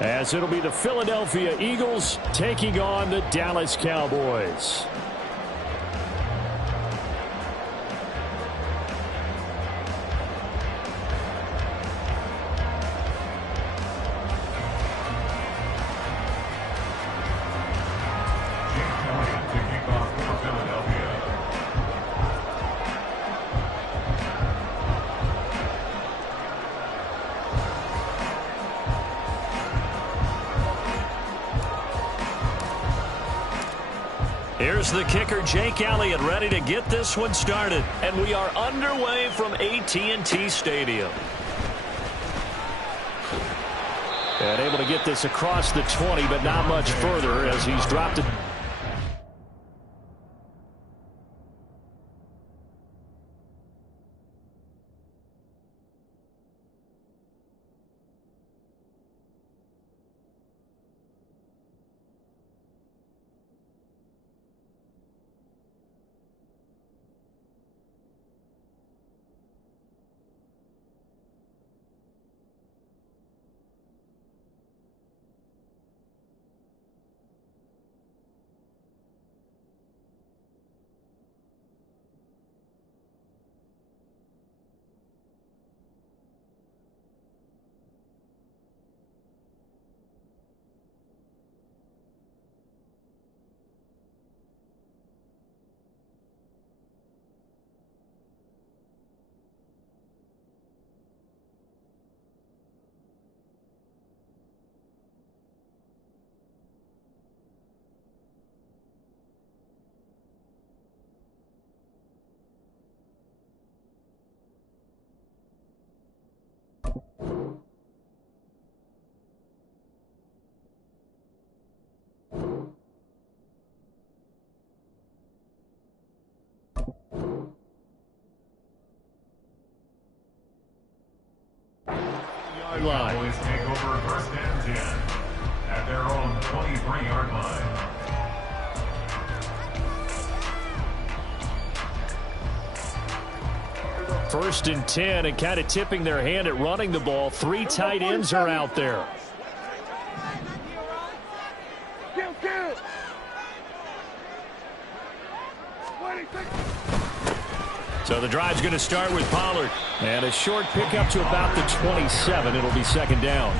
as it'll be the Philadelphia Eagles taking on the Dallas Cowboys. Here's the kicker, Jake Elliott, ready to get this one started. And we are underway from AT&T Stadium. And able to get this across the 20, but not much further as he's dropped it. Cowboys take over first and 10 at their own 23-yard line. First and 10, and kind of tipping their hand at running the ball. 3 tight ends are out there. So the drive's going to start with Pollard. And a short pickup to about the 27. It'll be second down.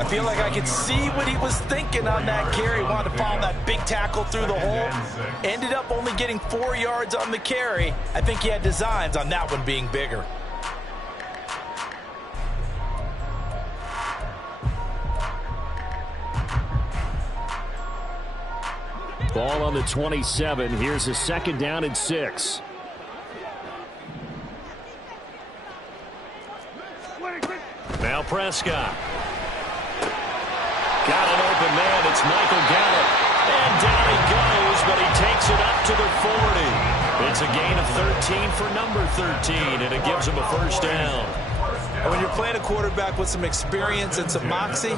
I feel like I could see what he was thinking on that carry. Wanted to follow that big tackle through the hole. Ended up only getting 4 yards on the carry. I think he had designs on that one being bigger. Ball on the 27. Here's a second down and 6. Now Prescott. Got an open man. It's Michael Gallup. And down he goes, but he takes it up to the 40. It's a gain of 13 for number 13, and it gives him a first down. And when you're playing a quarterback with some experience and some moxie,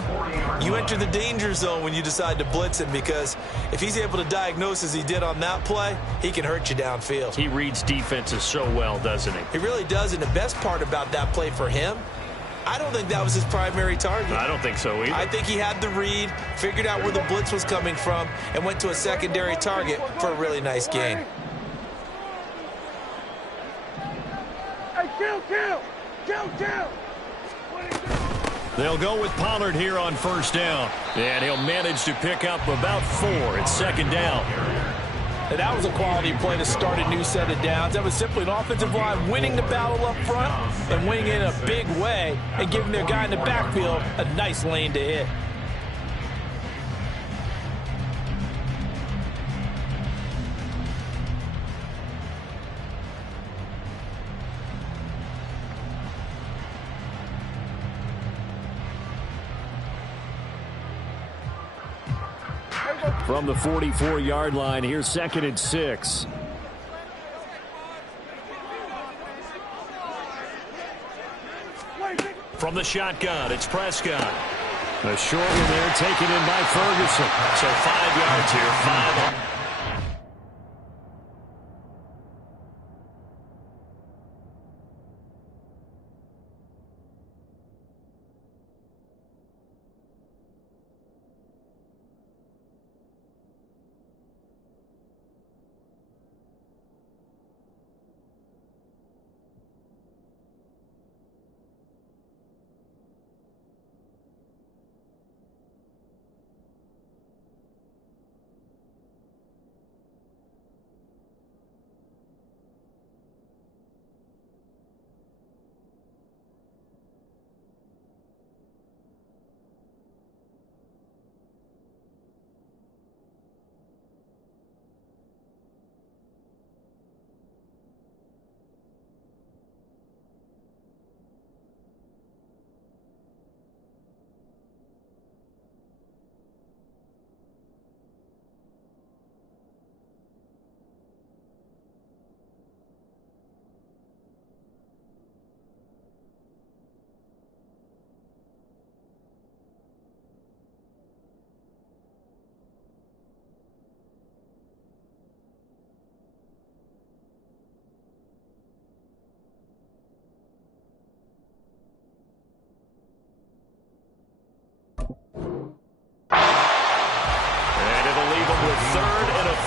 you enter the danger zone when you decide to blitz him, because if he's able to diagnose as he did on that play, he can hurt you downfield. He reads defenses so well, doesn't he? He really does, and the best part about that play for him, I don't think that was his primary target. I don't think so either. I think he had the read, figured out where the blitz was coming from, and went to a secondary target for a really nice gain. Hey, kill! They'll go with Pollard here on first down. And he'll manage to pick up about 4. It's second down. And that was a quality play to start a new set of downs. That was simply an offensive line winning the battle up front and winning it in a big way and giving their guy in the backfield a nice lane to hit. From the 44-yard line, here's second and 6. From the shotgun, it's Prescott. A short one there, taken in by Ferguson. So 5 yards here, 5.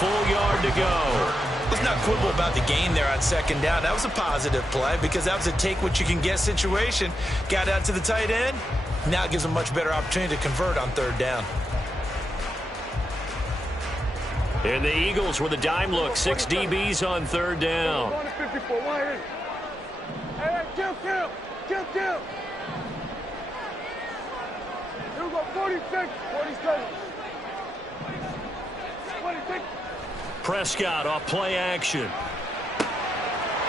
full yard to go. Let's not quibble about the gain there on second down. That was a positive play because that was a take-what-you-can-get situation. Got out to the tight end. Now it gives them a much better opportunity to convert on third down. And the Eagles with a dime look. 6 DBs on third down. Hey, kill. Here we go, 46. 26. Prescott off play action.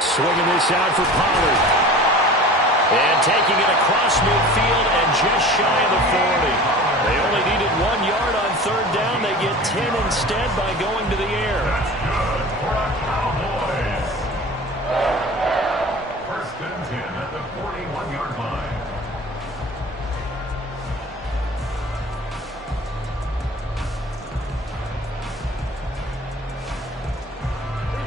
Swinging this out for Pollard. And taking it across midfield and just shy of the 40. They only needed 1 yard on third down. They get 10 instead by going to the air. That's good for the Cowboys. First and 10 at the 41-yard line.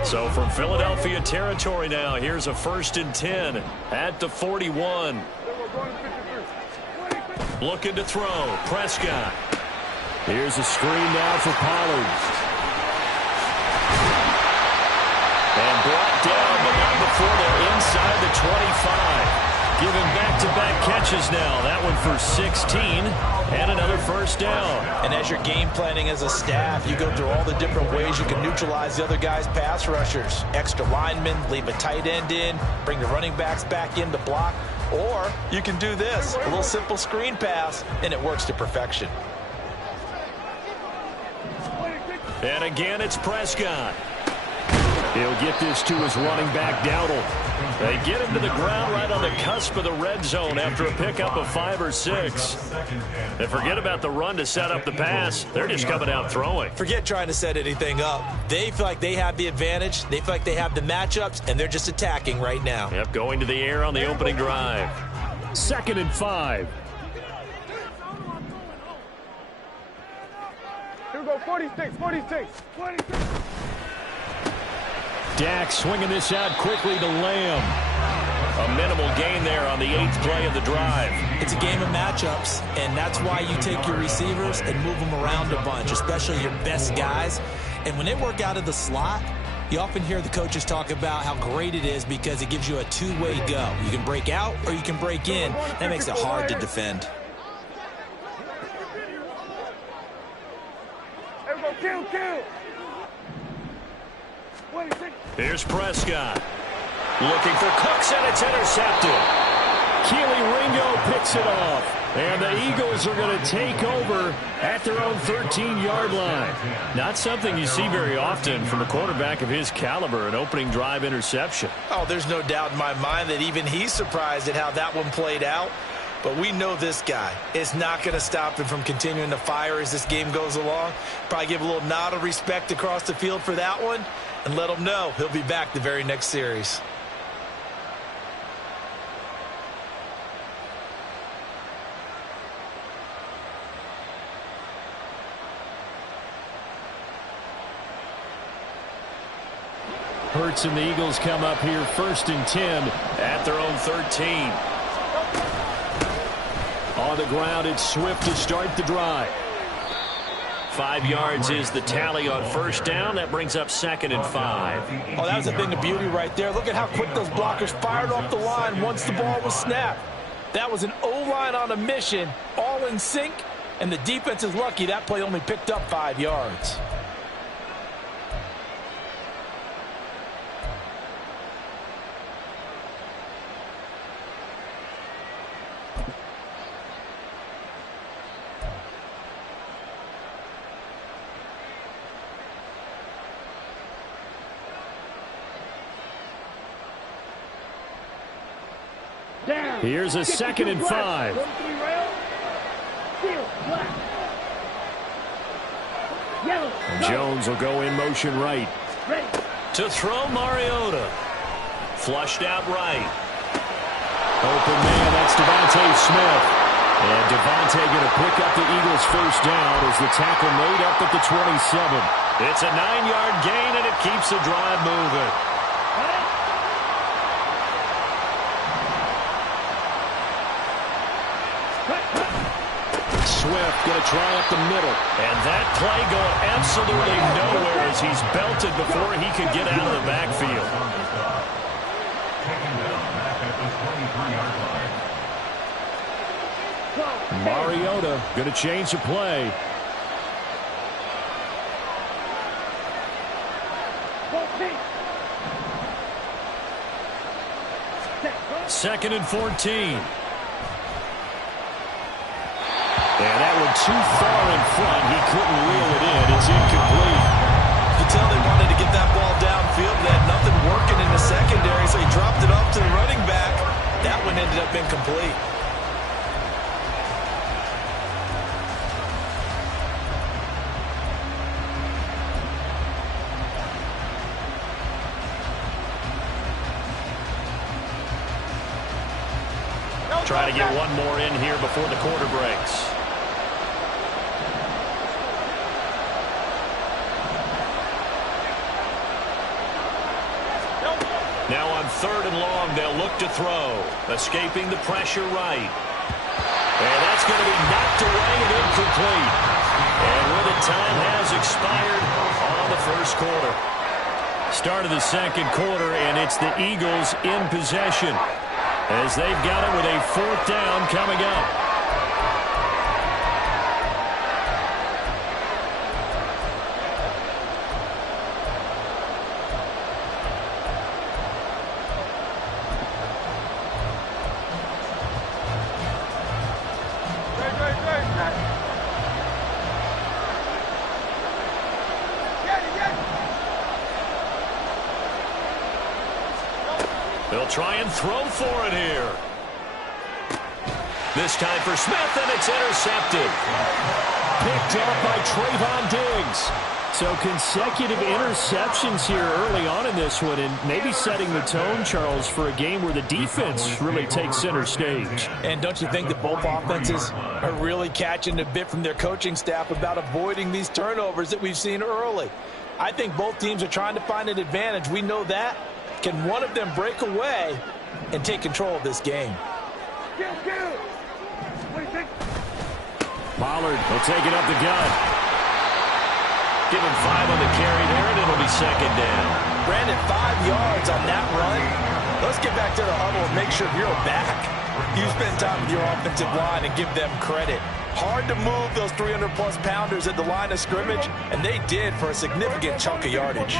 So from Philadelphia territory now, here's a first and 10 at the 41. Looking to throw. Prescott. Here's a screen now for Pollard. And brought down, but not before they're inside the 25. Giving back-to-back catches now. That one for 16 and another first down. And as you're game planning as a staff, you go through all the different ways you can neutralize the other guy's pass rushers. Extra linemen, leave a tight end in, bring the running backs back in to block. Or you can do this, a little simple screen pass, and it works to perfection. And again, it's Prescott. He'll get this to his running back, Dowdle. They get him to the ground right on the cusp of the red zone after a pickup of 5 or 6. And forget about the run to set up the pass. They're just coming out throwing. Forget trying to set anything up. They feel like they have the advantage. They feel like they have the matchups, and they're just attacking right now. Yep, going to the air on the opening drive. 2nd and 5. Here we go, 46. Dak swinging this out quickly to Lamb. A minimal gain there on the 8th play of the drive. It's a game of matchups, and that's why you take your receivers and move them around a bunch, especially your best guys. And when they work out of the slot, you often hear the coaches talk about how great it is because it gives you a two-way go. You can break out or you can break in. That makes it hard to defend. Here we go, kill. Here's Prescott. Looking for Cooks, and it's intercepted. Keely Ringo picks it off. And the Eagles are going to take over at their own 13-yard line. Not something you see very often from a quarterback of his caliber, an opening drive interception. Oh, there's no doubt in my mind that even he's surprised at how that one played out. But we know this guy is not going to stop him from continuing to fire as this game goes along. Probably give a little nod of respect across the field for that one and let him know he'll be back the very next series. Hurts and the Eagles come up here 1st and 10 at their own 13. On the ground, it's Swift to start the drive. 5 yards is the tally on first down. That brings up 2nd and 5. Oh, that was a thing of beauty right there. Look at how quick those blockers fired off the line once the ball was snapped. That was an O-line on a mission, all in sync, and the defense is lucky that play only picked up 5 yards. Here's a 2nd and 5. Jones will go in motion right. To throw, Mariota. Flushed out right. Open man, that's Devontae Smith. And Devontae going to pick up the Eagles' first down as the tackle made up at the 27. It's a 9-yard gain, and it keeps the drive moving. Swift going to try up the middle. And that play going absolutely nowhere as he's belted before he could get out of the backfield. Mariota going to change the play. Second and 14. And that one too far in front. He couldn't reel it in. It's incomplete. You could tell they wanted to get that ball downfield. They had nothing working in the secondary, so he dropped it off to the running back. That one ended up incomplete. Try to get one more in here before the quarter breaks. Now on 3rd and long, they'll look to throw. Escaping the pressure right. And that's going to be knocked away and incomplete. And with it, time has expired on the first quarter. Start of the second quarter, and it's the Eagles in possession, as they've got it with a 4th down coming up. They'll try and throw for it here. This time for Smith, and it's intercepted. Picked up by Trayvon Diggs. So consecutive interceptions here early on in this one, and maybe setting the tone, Charles, for a game where the defense really takes center stage. And don't you think that both offenses are really catching a bit from their coaching staff about avoiding these turnovers that we've seen early? I think both teams are trying to find an advantage. We know that. Can one of them break away and take control of this game? Pollard will take it up the gut. Give him 5 on the carry there, and it'll be 2nd down. Brandon, 5 yards on that run. Let's get back to the huddle and make sure you're back. You spend time with your offensive line and give them credit. Hard to move those 300-plus pounders at the line of scrimmage, and they did for a significant chunk of yardage.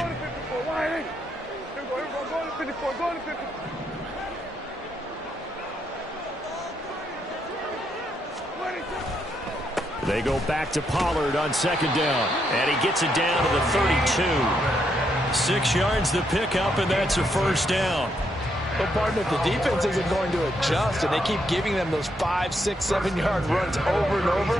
They go back to Pollard on 2nd down, and he gets it down to the 32. 6 yards the pickup, and that's a 1st down. Well, partner, if the defense isn't going to adjust and they keep giving them those 5, 6, 7-yard runs over and over,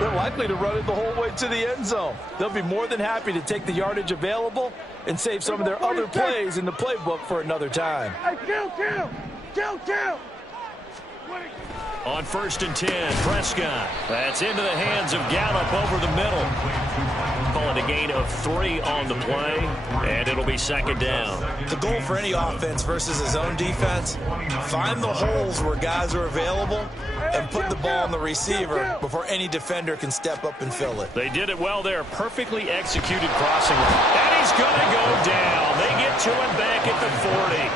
they're likely to run it the whole way to the end zone. They'll be more than happy to take the yardage available and save some of their other plays in the playbook for another time. Hey, kill. On 1st and 10, Prescott. That's into the hands of Gallup over the middle. Calling a gain of 3 on the play, and it'll be 2nd down. The goal for any offense versus his own defense, find the holes where guys are available and put the ball on the receiver before any defender can step up and fill it. They did it well there. Perfectly executed crossing. And he's going to go down. They get to him back at the 40.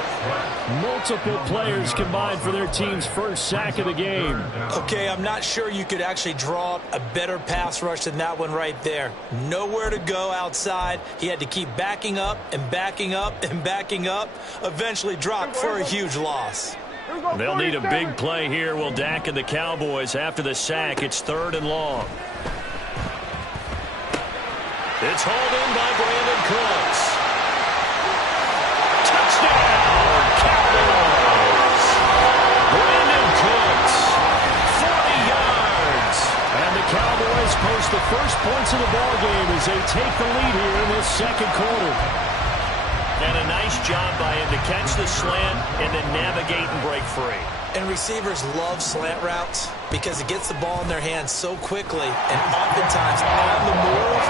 Multiple players combined for their team's first sack of the game. Okay, I'm not sure you could actually draw up a better pass rush than that one right there. Nowhere to go outside. He had to keep backing up and backing up and backing up. Eventually dropped for a huge loss. They'll need a big play here, will Dak and the Cowboys after the sack. It's 3rd and long. It's hauled in by Brandon Cooks. Touchdown, Cowboys! Brandon Cooks, 40 yards. And the Cowboys post the first points of the ballgame as they take the lead here in this 2nd quarter. And a nice job by him to catch the slant and then navigate and break free. And receivers love slant routes because it gets the ball in their hands so quickly, and oftentimes on the move,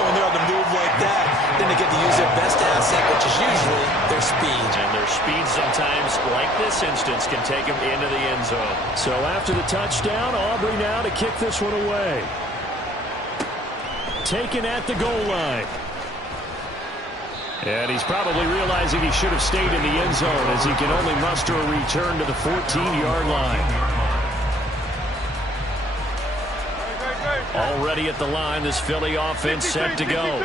when they're on the move like that, then they get to use their best asset, which is usually their speed. And their speed sometimes, like this instance, can take them into the end zone. So after the touchdown, Aubrey now to kick this one away. Taken at the goal line. And he's probably realizing he should have stayed in the end zone as he can only muster a return to the 14-yard line. Already at the line, this Philly offense set to go.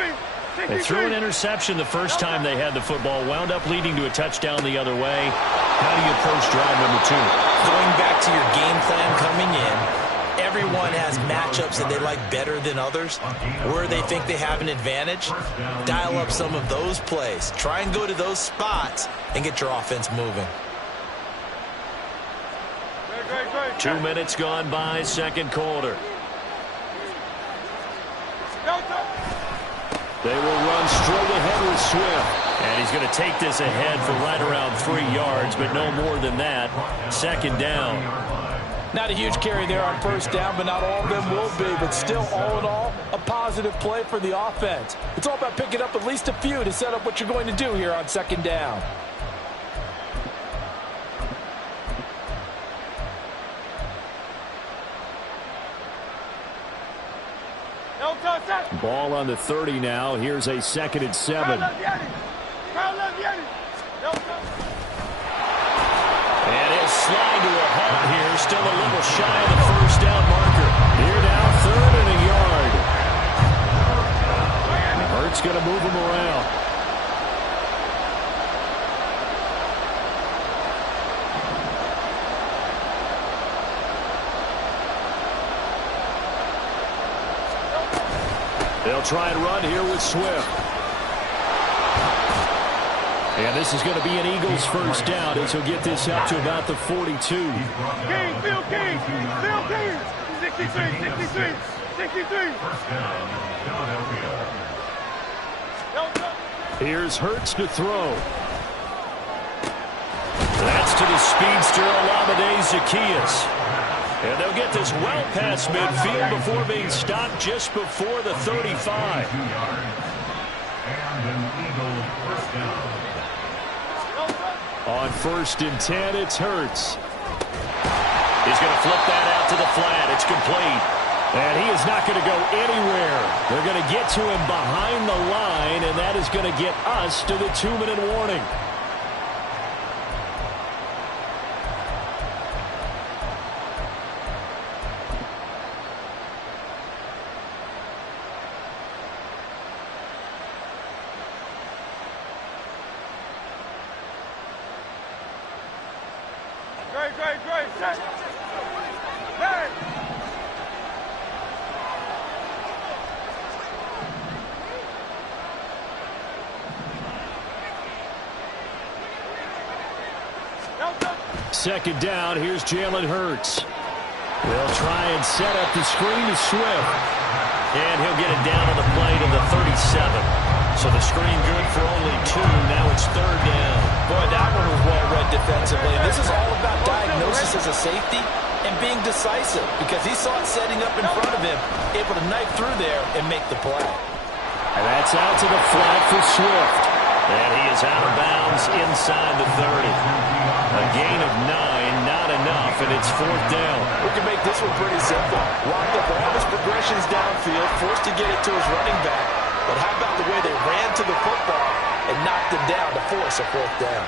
They threw an interception the first time they had the football, wound up leading to a touchdown the other way. How do you approach drive number 2? Going back to your game plan coming in, everyone has matchups that they like better than others. Where they think they have an advantage, dial up some of those plays. Try and go to those spots and get your offense moving. 2 minutes gone by, second quarter. They will run straight ahead with Swift. And he's going to take this ahead for right around 3 yards, but no more than that. Second down. Not a huge carry there on first down, but not all of them will be. But still, all in all, a positive play for the offense. It's all about picking up at least a few to set up what you're going to do here on second down. Ball on the 30 now. Here's a 2nd and 7. And he'll slide to a halt here. Still a little shy of the first down marker. Here now, 3rd and a yard. Hurts going to move him around. They'll try and run here with Swift. And this is going to be an Eagles first down as he'll get this up to about the 42. King, Phil King, Phil King, 63. Here's Hurts to throw. That's to the speedster Olamide Zaccheaus. And they'll get this well past midfield before being stopped just before the 35. And an Eagle first down. On 1st and 10, it's Hurts. He's going to flip that out to the flat. It's complete. And he is not going to go anywhere. They're going to get to him behind the line, and that is going to get us to the 2-minute warning. Great. Set. Hey. Second down, here's Jalen Hurts. They'll try and set up the screen to Swift. And he'll get it down on the play to the 37. So the screen good for only 2. Now it's 3rd down. Boy, that one was well read defensively. And this is all about diagnosis as a safety and being decisive because he saw it setting up in front of him, able to knife through there and make the play. And that's out to the flat for Swift. And he is out of bounds inside the 30. A gain of 9, not enough, and it's 4th down. We can make this one pretty simple. Locked up all his progressions downfield, forced to get it to his running back. But how about the way they ran to the football and knocked him down to force a 4th down?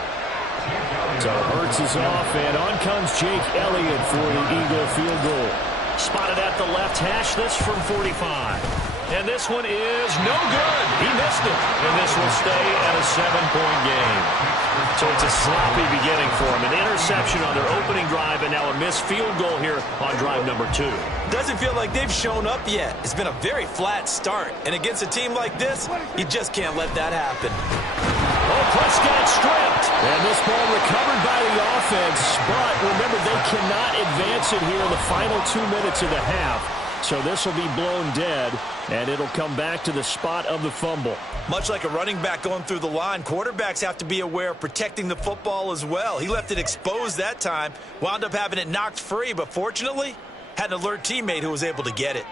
So Hurts is off, and on comes Jake Elliott for the Eagle field goal. Spotted at the left hash, this from 45. And this one is no good. He missed it. And this will stay at a 7-point game. So it's a sloppy beginning for him. An interception on their opening drive, and now a missed field goal here on drive number 2. Doesn't feel like they've shown up yet. It's been a very flat start. And against a team like this, you just can't let that happen. Oh, Prescott stripped. And this ball recovered by the offense. But remember, they cannot advance it here in the final 2 minutes of the half. So this will be blown dead, and it'll come back to the spot of the fumble. Much like a running back going through the line, quarterbacks have to be aware of protecting the football as well. He left it exposed that time, wound up having it knocked free, but fortunately, had an alert teammate who was able to get it.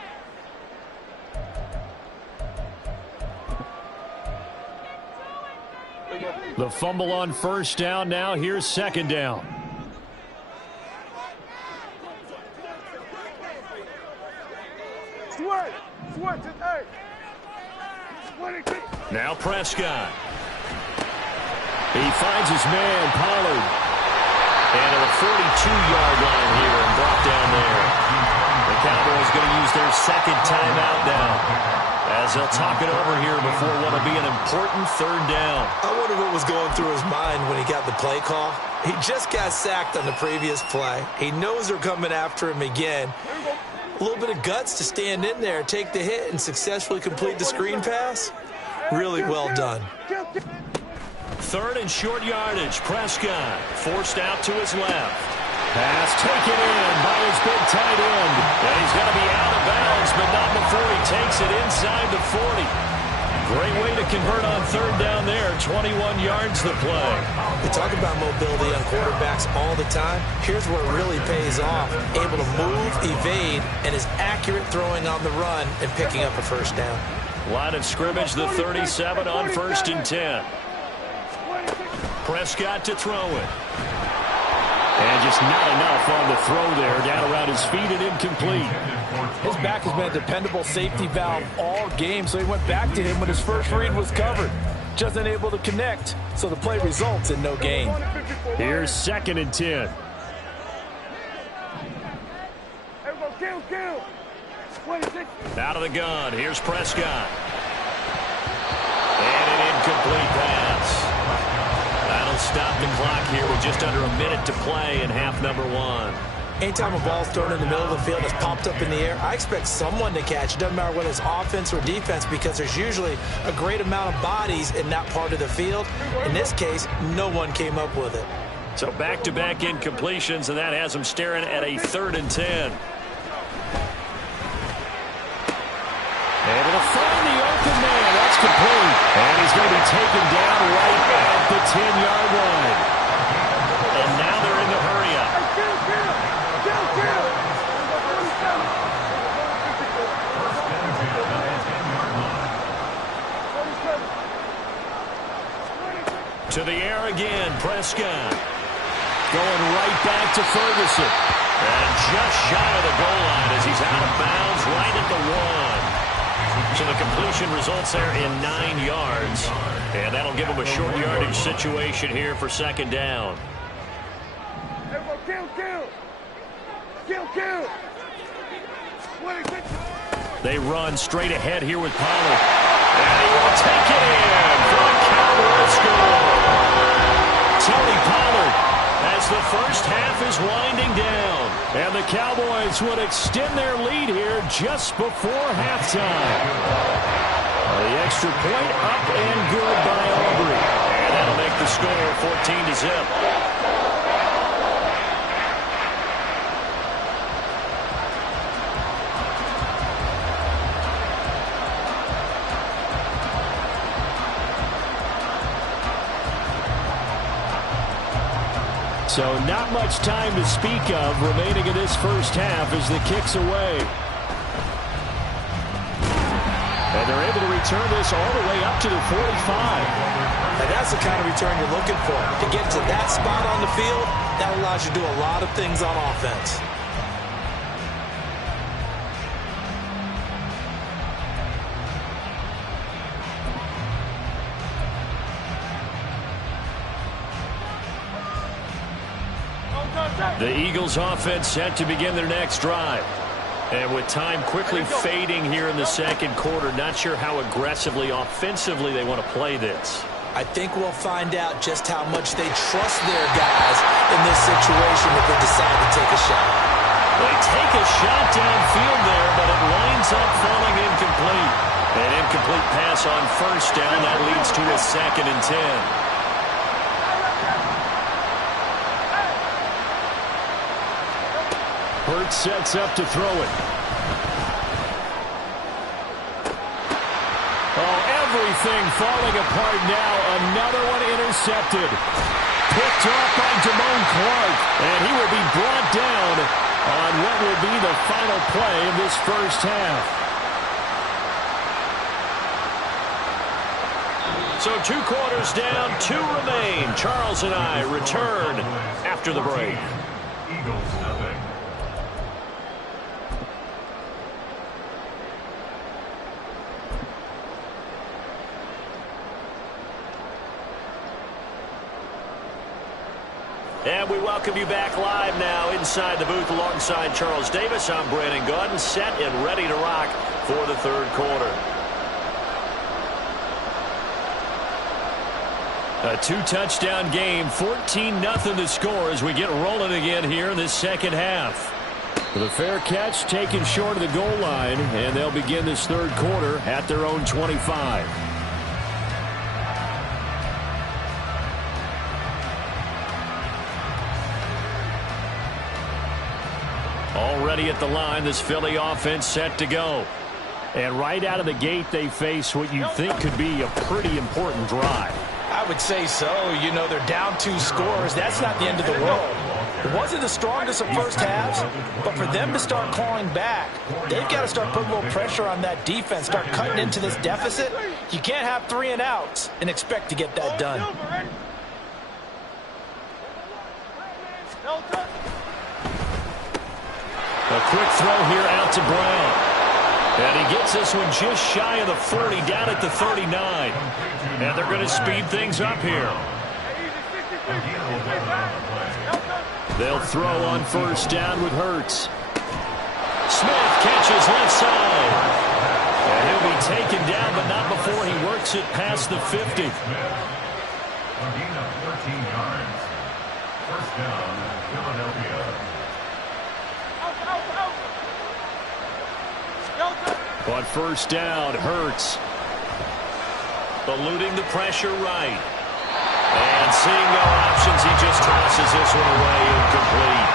The fumble on first down now. Here's second down. Now Prescott. He finds his man, Pollard. And at the 42-yard line here and brought down there. The Cowboys going to use their second timeout now, as they'll talk it over here before what will be an important third down. I wonder what was going through his mind when he got the play call. He just got sacked on the previous play. He knows they're coming after him again. A little bit of guts to stand in there, take the hit, and successfully complete the screen pass. Really well done. Third and short yardage. Prescott forced out to his left. Pass taken in by his big tight end. And he's going to be out of bounds, but not before he takes it inside the 40. Great way to convert on third down there. 21 yards the play. We talk about mobility on quarterbacks all the time. Here's where it really pays off. Able to move, evade, and is accurate throwing on the run and picking up a first down. Line of scrimmage, the 37 on first and 10. Prescott to throw it. And just not enough on the throw there. Down around his feet and incomplete. His back has been a dependable safety valve all game, so he went back to him when his first read was covered. Just unable to connect, so the play results in no gain. Here's second and 10. Out of the gun. Here's Prescott. And an incomplete pass. That'll stop the clock here with just under a minute to play in half number one. Anytime a ball's thrown in the middle of the field that's popped up in the air, I expect someone to catch. It doesn't matter whether it's offense or defense, because there's usually a great amount of bodies in that part of the field. In this case, no one came up with it. So back-to-back incompletions, and that has him staring at a third and 10. Able to find the open man. That's complete. And he's going to be taken down right at the 10-yard line. And now they're in the hurry-up. To the air again, Prescott. Going right back to Ferguson. And just shy of the goal line as he's out of bounds right at the 1. So the completion results there in 9 yards. And that'll give him a short yardage situation here for second down. They run straight ahead here with Pollard. And he will take it in for a Cowboys score. Tony Pollard, as the first half is winding down. And the Cowboys would extend their lead here just before halftime. The extra point up and good by Aubrey. And that'll make the score 14-0. So not much time to speak of remaining in this first half as the kick's away. And they're able to return this all the way up to the 45. And that's the kind of return you're looking for. To get to that spot on the field, that allows you to do a lot of things on offense. The Eagles offense set to begin their next drive. And with time quickly fading here in the second quarter, not sure how aggressively, offensively they want to play this. I think we'll find out just how much they trust their guys in this situation if they decide to take a shot. They take a shot downfield there, but it winds up falling incomplete. An incomplete pass on first down. That leads to a second and 10. Hurts sets up to throw it. Everything falling apart now. Another one intercepted. Picked off by Damone Clark, and he will be brought down on what will be the final play of this first half. So 2 quarters down, 2 remain. Charles and I return after the break. Eagles nothing. And we welcome you back live now inside the booth alongside Charles Davis. I'm Brandon Gaudin, set and ready to rock for the third quarter. A 2-touchdown game, 14-0 the score as we get rolling again here in this second half. The fair catch taken short of the goal line, and they'll begin this third quarter at their own 25. Already at the line, this Philly offense set to go. And right out of the gate, they face what you think could be a pretty important drive. I would say so. You know, they're down 2 scores. That's not the end of the world. It wasn't the strongest of first halves, but for them to start clawing back, they've got to start putting a little pressure on that defense, start cutting into this deficit. You can't have 3 and outs and expect to get that done. A quick throw here out to Brown. And he gets this one just shy of the 40, down at the 39. And they're going to speed things up here. They'll throw on first down with Hurts. Smith catches left side. And he'll be taken down, but not before he works it past the 50. A gain of 13 yards. First down, Philadelphia. On first down, Hurts. Eluding the pressure right. And seeing no options, he just tosses this one away, incomplete.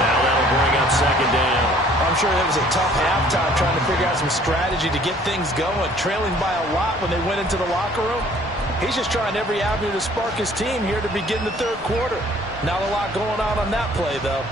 Now that'll bring up second down. I'm sure that was a tough halftime trying to figure out some strategy to get things going, trailing by a lot when they went into the locker room. He's just trying every avenue to spark his team here to begin the third quarter. Not a lot going on that play, though.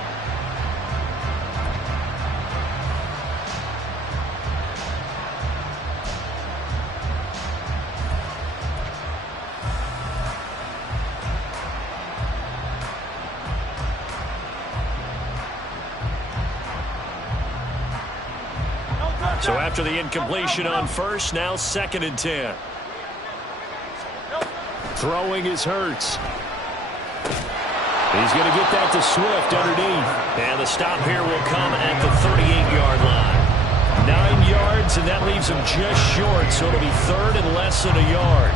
So after the incompletion on first, now 2nd and 10. Throwing is Hurts. He's going to get that to Swift underneath. And the stop here will come at the 38-yard line. 9 yards, and that leaves him just short, so it'll be 3rd and less than a yard.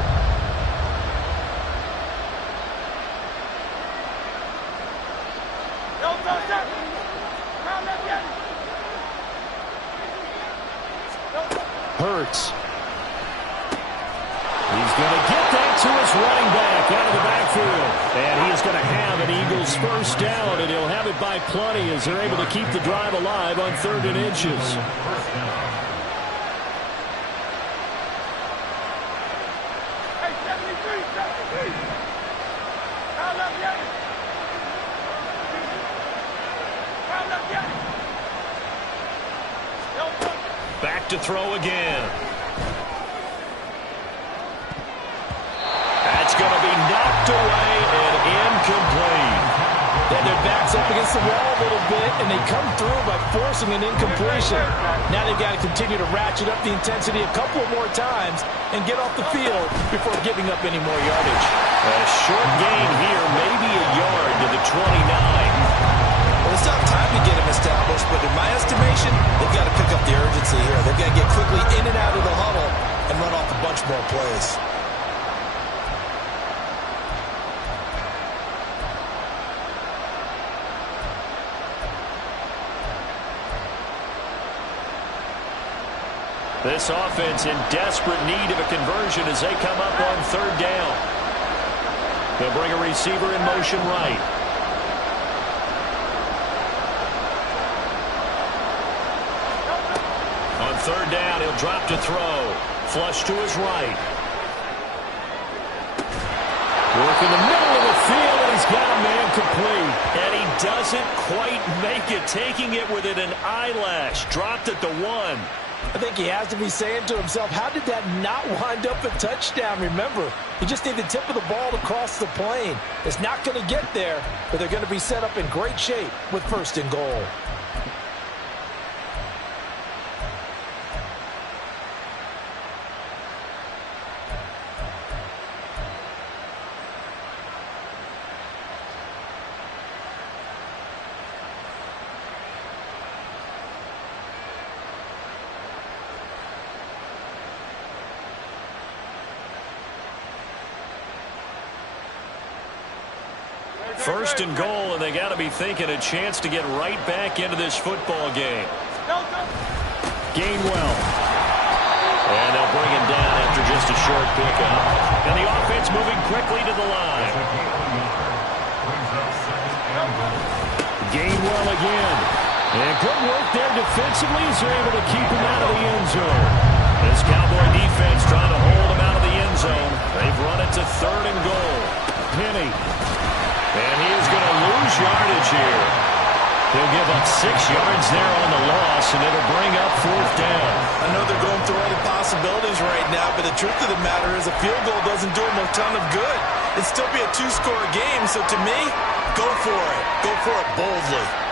Hurts. He's going to get that to his running back out of the backfield. And he is going to have an Eagles first down, and he'll have it by plenty as they're able to keep the drive alive on 3rd and inches. Back to throw again. That's going to be knocked away and incomplete. And their back's up against the wall a little bit, and they come through by forcing an incompletion. Now they've got to continue to ratchet up the intensity a couple more times and get off the field before giving up any more yardage. A short gain here, maybe a yard to the 29. Well, it's not time to get him established, but in my estimation, they've got to pick up the urgency here. They've got to get quickly in and out of the huddle and run off a bunch more plays. This offense in desperate need of a conversion as they come up on 3rd down. They'll bring a receiver in motion right. On third down. He'll drop to throw. Flush to his right. Work in the middle of the field, and he's got a man complete. And he doesn't quite make it, taking it within an eyelash. Dropped at the 1. I think he has to be saying to himself, how did that not wind up a touchdown? Remember, you just need the tip of the ball to cross the plane. It's not going to get there, but they're going to be set up in great shape with 1st and goal. First and goal, and they got to be thinking a chance to get right back into this football game. Gainwell. And they'll bring him down after just a short pickup. And the offense moving quickly to the line. Gainwell again. And good work there defensively as they're able to keep him out of the end zone. This Cowboy defense trying to hold him out of the end zone. They've run it to 3rd and goal. Penny. And he is going to lose yardage here. He'll give up 6 yards there on the loss, and it'll bring up 4th down. I know they're going through all the possibilities right now, but the truth of the matter is a field goal doesn't do them a ton of good. It'd still be a 2-score game, so to me, go for it. Go for it boldly.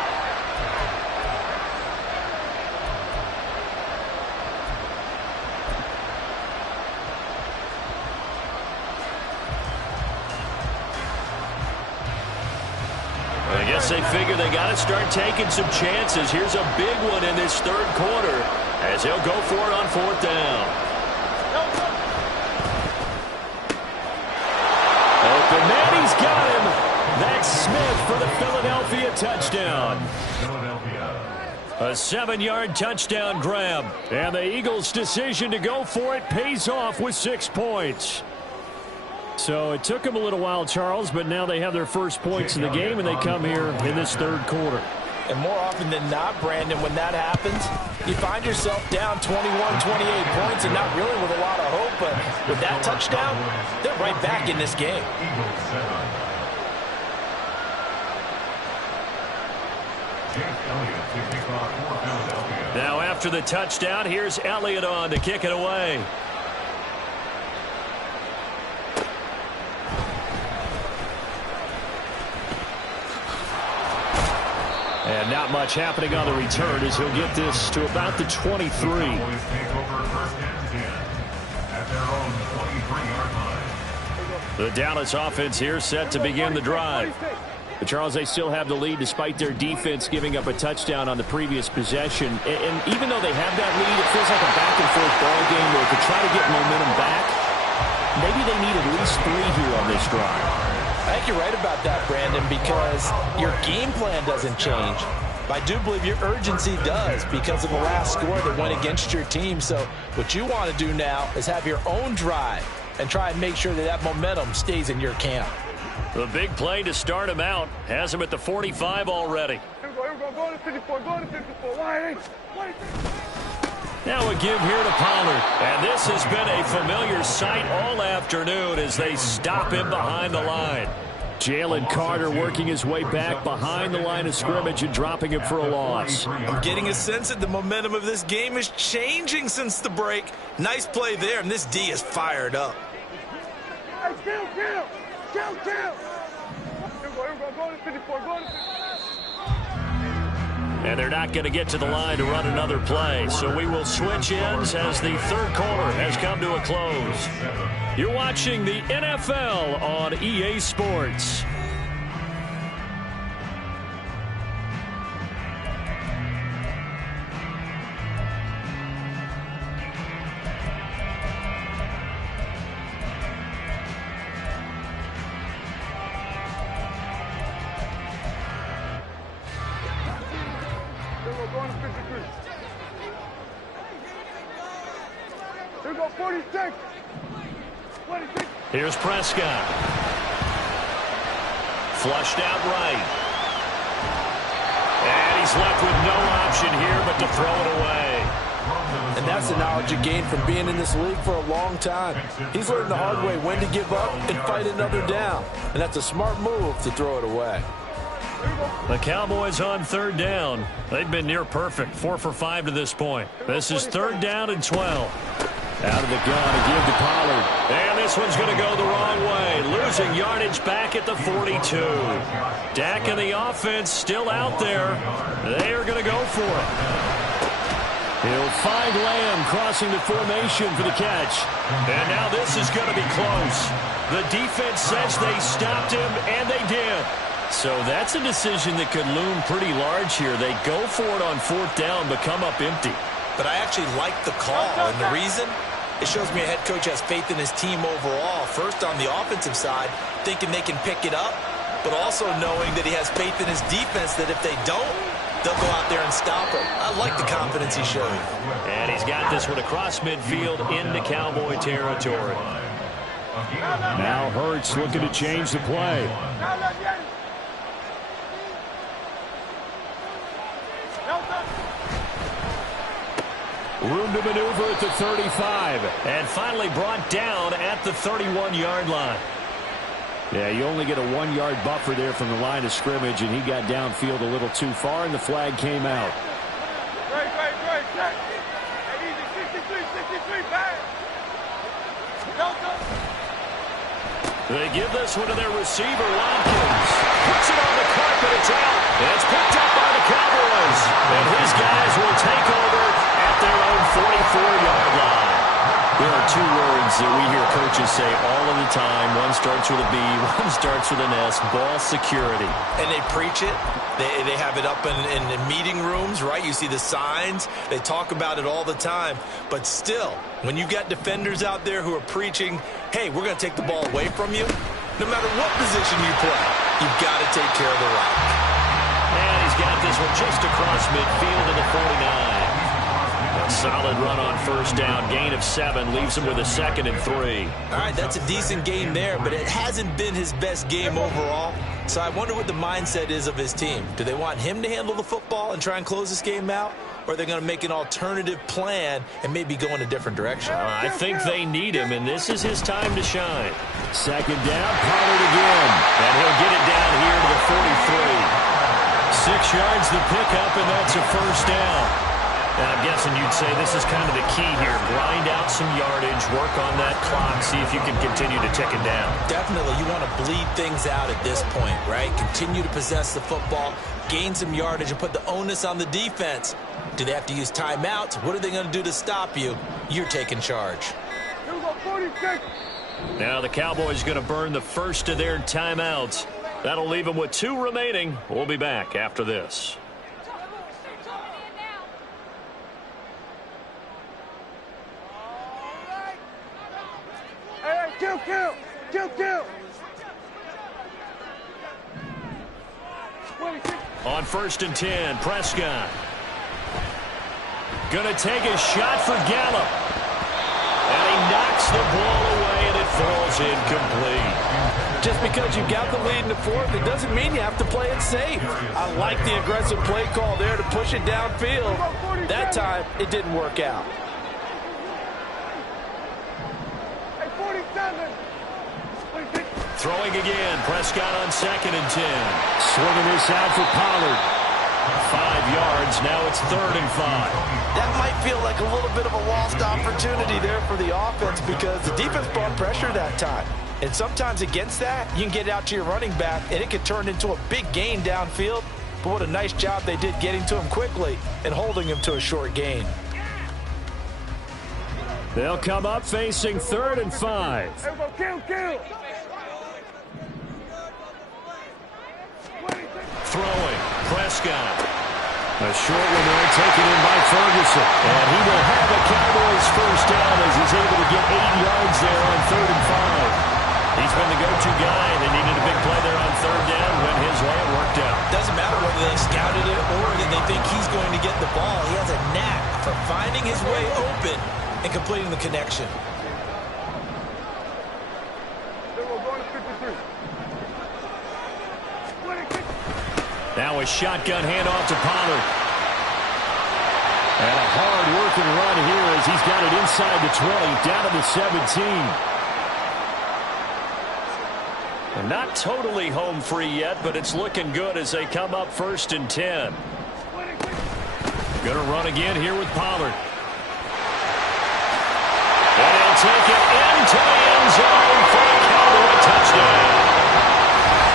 I guess they figure they got to start taking some chances. Here's a big one in this 3rd quarter as he'll go for it on 4th down. Open man, he's got him. That's Smith for the Philadelphia touchdown. A 7-yard touchdown grab. And the Eagles' decision to go for it pays off with 6 points. So it took them a little while, Charles, but now they have their first points in the game, and they come here in this 3rd quarter. And more often than not, Brandon, when that happens, you find yourself down 21, 28 points and not really with a lot of hope. But with that touchdown, they're right back in this game. Now after the touchdown, here's Elliott on to kick it away. And not much happening on the return as he'll get this to about the 23. The Dallas offense here set to begin the drive. But Charles, they still have the lead despite their defense giving up a touchdown on the previous possession. And even though they have that lead, it feels like a back-and-forth ball game where to try to get momentum back, maybe they need at least 3 here on this drive. I think you're right about that, Brandon, because your game plan doesn't change. I do believe your urgency does because of the last score that went against your team. So what you want to do now is have your own drive and try and make sure that that momentum stays in your camp. The big play to start him out has him at the 45 already. Go to 54, go to 54. Now a give here to Pollard. And this has been a familiar sight all afternoon as they stop him behind the line. Jalen Carter working his way back behind the line of scrimmage and dropping him for a loss. I'm getting a sense that the momentum of this game is changing since the break. Nice play there, and this D is fired up. Hey, kill. Go to 54, go to 54. And they're not going to get to the line to run another play. So we will switch ends as the 3rd quarter has come to a close. You're watching the NFL on EA Sports. Going to 53. Here we go, 46. 26. Here's Prescott. Flushed out right. And he's left with no option here but to throw it away. And that's the knowledge you gain from being in this league for a long time. He's learned the hard way when to give up and fight another down. And that's a smart move to throw it away. The Cowboys on third down. They've been near perfect, 4 for 5 to this point. This is third down and 12. Out of the gun to give to Pollard. And this one's going to go the wrong way. Losing yardage back at the 42. Dak and the offense still out there. They are going to go for it. He'll find Lamb crossing the formation for the catch. And now this is going to be close. The defense says they stopped him, and they did. So that's a decision that could loom pretty large here. They go for it on fourth down, but come up empty. But I actually like the call, and the reason? It shows me a head coach has faith in his team overall. First, on the offensive side, thinking they can pick it up, but also knowing that he has faith in his defense that if they don't, they'll go out there and stop him. I like the confidence he showed. And he's got this one across midfield into Cowboy territory. Now Hurts looking to change the play. Room to maneuver at the 35. And finally brought down at the 31-yard line. Yeah, you only get a 1-yard buffer there from the line of scrimmage, and he got downfield a little too far, and the flag came out. Great. Check. Hey, easy. 63, back. Delta. They give this one to their receiver, Watkins. Puts it on the carpet. It's out. It's picked up by the Cowboys. And his guys will take over at their own 44-yard line. There are two words that we hear coaches say all of the time. One starts with a B, one starts with an S, ball security. And they preach it. They have it up in meeting rooms, right? You see the signs. They talk about it all the time. But still, when you've got defenders out there who are preaching, hey, we're going to take the ball away from you, no matter what position you play, you've got to take care of the rock. And he's got this one just across midfield to the 49. A solid run on first down. Gain of 7 leaves him with a 2nd and 3. All right, that's a decent game there, but it hasn't been his best game overall. So I wonder what the mindset is of his team. Do they want him to handle the football and try and close this game out? Or are they going to make an alternative plan and maybe go in a different direction? I think they need him, and this is his time to shine. 2nd down, Pollard again. And he'll get it down here to the 43. 6 yards the pickup, and that's a first down. And I'm guessing you'd say this is kind of the key here. Grind out some yardage, work on that clock, see if you can continue to tick it down. Definitely. You want to bleed things out at this point, right? Continue to possess the football, gain some yardage, and put the onus on the defense. Do they have to use timeouts? What are they going to do to stop you? You're taking charge. Here we go, 46. Now the Cowboys going to burn the first of their timeouts. That'll leave them with 2 remaining. We'll be back after this. Kill. On 1st and 10, Prescott. Gonna take a shot for Gallup. And he knocks the ball away, and it falls incomplete. Just because you got the lead in the 4th, it doesn't mean you have to play it safe. I like the aggressive play call there to push it downfield. That time, it didn't work out. Throwing again. Prescott on 2nd and 10. Swinging this out for Pollard. 5 yards. Now it's 3rd and 5. That might feel like a little bit of a lost opportunity there for the offense because the defense brought pressure that time. And sometimes against that, you can get it out to your running back, and it could turn into a big gain downfield. But what a nice job they did getting to him quickly and holding him to a short gain. They'll come up facing 3rd and 5. Kill. Throwing. Prescott. A short one there taken in by Ferguson. And he will have a Cowboys first down as he's able to get 8 yards there on 3rd and 5. He's been the go-to guy. They needed a big play there on 3rd down when his way worked out. Doesn't matter whether they scouted it or that they think he's going to get the ball. He has a knack for finding his way open and completing the connection. Now a shotgun handoff to Pollard. And a hard-working run here as he's got it inside the 20, down to the 17. And not totally home free yet, but it's looking good as they come up 1st and 10. Gonna run again here with Pollard. And he'll take it into the end zone for a Cowboy touchdown.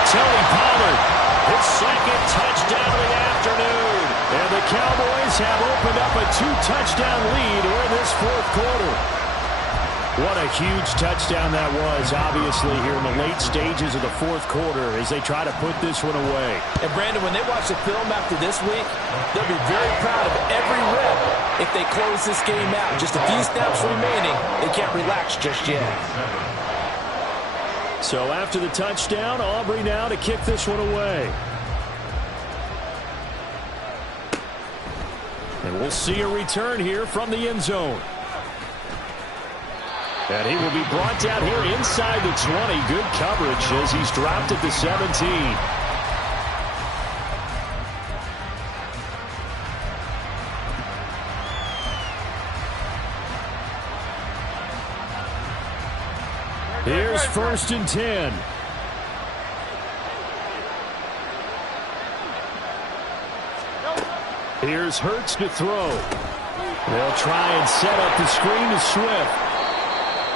Tony Pollard, his 2nd touchdown of the afternoon. And the Cowboys have opened up a 2-touchdown lead here in this 4th quarter. What a huge touchdown that was, obviously, here in the late stages of the 4th quarter as they try to put this one away. And, Brandon, when they watch the film after this week, they'll be very proud of every rep if they close this game out. Just a few snaps remaining. They can't relax just yet. So after the touchdown, Aubrey now to kick this one away. And we'll see a return here from the end zone. And he will be brought down here inside the 20. Good coverage as he's dropped at the 17. Here's 1st and 10. Here's Hurts to throw. They'll try and set up the screen to Swift.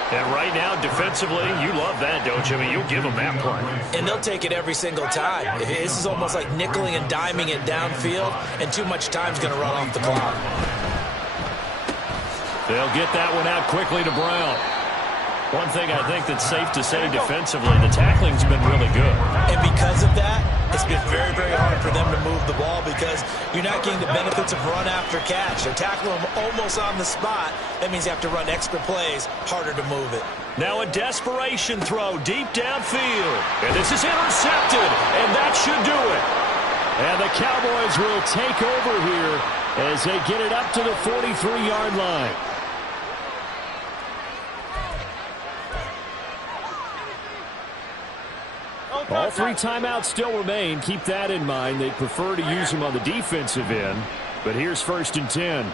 And right now, defensively, you love that, don't you? I mean, you'll give them that play. And they'll take it every single time. This is almost like nickeling and diming it downfield, and too much time's going to run off the clock. They'll get that one out quickly to Brown. One thing I think that's safe to say defensively, the tackling's been really good. And because of that, it's been very, very hard for them to move the ball because you're not getting the benefits of run after catch. They're tackling them almost on the spot. That means you have to run extra plays, harder to move it. Now a desperation throw deep downfield. And this is intercepted, and that should do it. And the Cowboys will take over here as they get it up to the 43-yard line. All 3 timeouts still remain. Keep that in mind. They prefer to use them on the defensive end. But here's 1st and 10.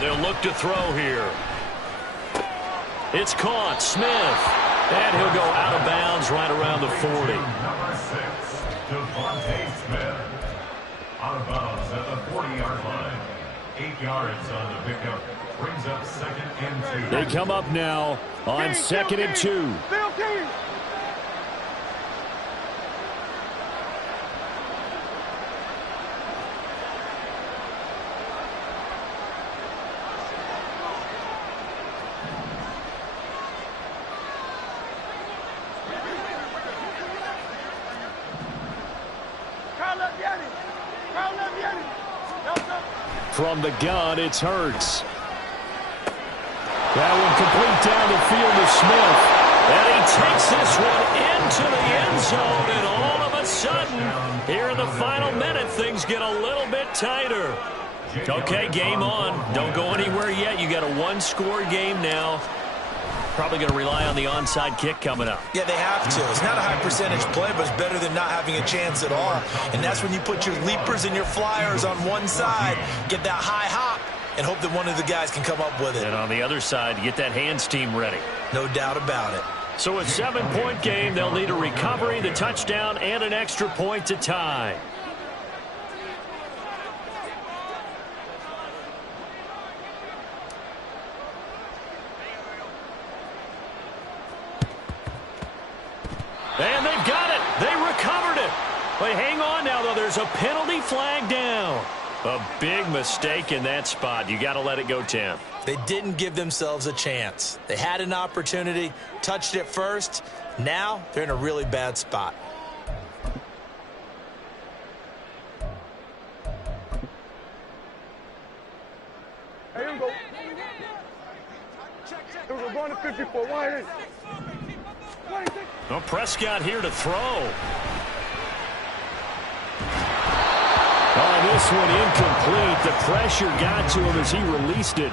They'll look to throw here. It's caught. Smith. And he'll go out of bounds right around the 40. Number 6, Devontae Smith. Out of bounds at the 40-yard line. 8 yards on the pickup. Brings up 2nd and 2. They come up now on 2nd and 2. From the gun, it's Hurts. That one complete down the field to Smith. And he takes this one into the end zone. And all of a sudden, here in the final minute, things get a little bit tighter. Okay, game on. Don't go anywhere yet. You got a 1-score game now. Probably going to rely on the onside kick coming up. Yeah, they have to. It's not a high percentage play, but it's better than not having a chance at all. And that's when you put your leapers and your flyers on one side, get that high hop, and hope that one of the guys can come up with it. And on the other side, get that hands team ready. No doubt about it. So a 7-point game, they'll need a recovery, the touchdown, and an extra point to tie. And they've got it. They recovered it. But hang on now, though. There's a penalty flag down. A big mistake in that spot. You got to let it go, Tim. They didn't give themselves a chance. They had an opportunity, touched it first. Now they're in a really bad spot. Hey, here we go. Here we go. Going to 54. Wide in. Well, Prescott here to throw. Oh, this one incomplete. The pressure got to him as he released it.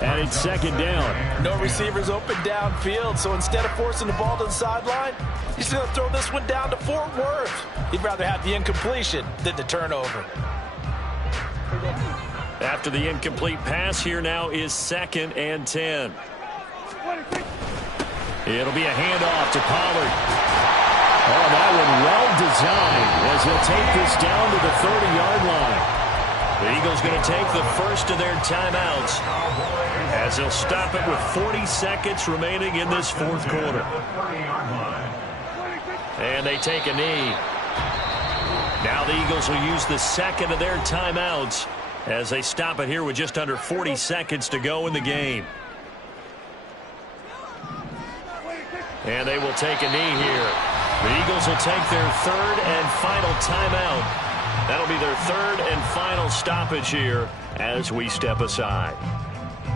And it's 2nd down. No receivers open downfield, so instead of forcing the ball to the sideline, he's going to throw this one down to Fort Worth. He'd rather have the incompletion than the turnover. After the incomplete pass, here now is 2nd and 10. It'll be a handoff to Pollard. Oh, that one well designed as he'll take this down to the 30-yard line. The Eagles going to take the first of their timeouts as they'll stop it with 40 seconds remaining in this fourth quarter. And they take a knee. Now the Eagles will use the second of their timeouts as they stop it here with just under 40 seconds to go in the game. And they will take a knee here. The Eagles will take their third and final timeout. That'll be their third and final stoppage here as we step aside.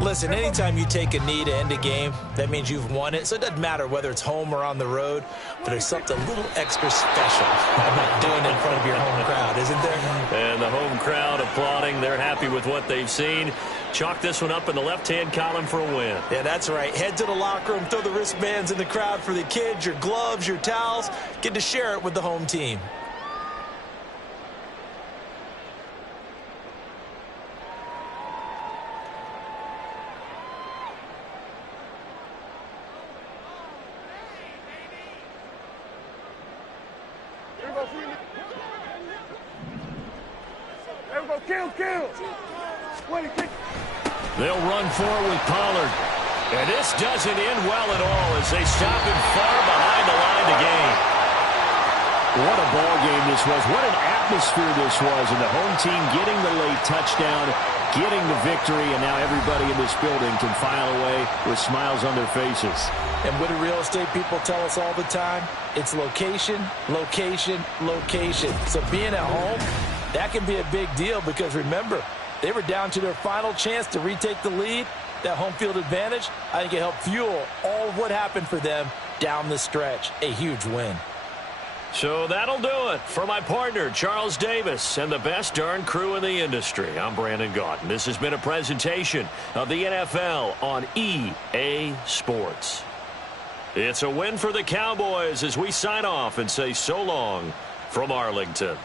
Listen, anytime you take a knee to end a game, that means you've won it. So it doesn't matter whether it's home or on the road, but there's something a little extra special about doing it in front of your home crowd, isn't there? And the home crowd applauding. They're happy with what they've seen. Chalk this one up in the left-hand column for a win. Yeah, that's right. Head to the locker room, throw the wristbands in the crowd for the kids, your gloves, your towels. Get to share it with the home team. They'll run forward with Pollard. And this doesn't end well at all as they stop him far behind the line to gain. What a ball game this was. What an atmosphere this was. And the home team getting the late touchdown, getting the victory, and now everybody in this building can file away with smiles on their faces. And what do real estate people tell us all the time? It's location, location, location. So being at home, that can be a big deal because remember, they were down to their final chance to retake the lead. That home field advantage, I think it helped fuel all of what happened for them down the stretch. A huge win. So that'll do it for my partner, Charles Davis, and the best darn crew in the industry. I'm Brandon Gaudin. This has been a presentation of the NFL on EA Sports. It's a win for the Cowboys as we sign off and say so long from Arlington.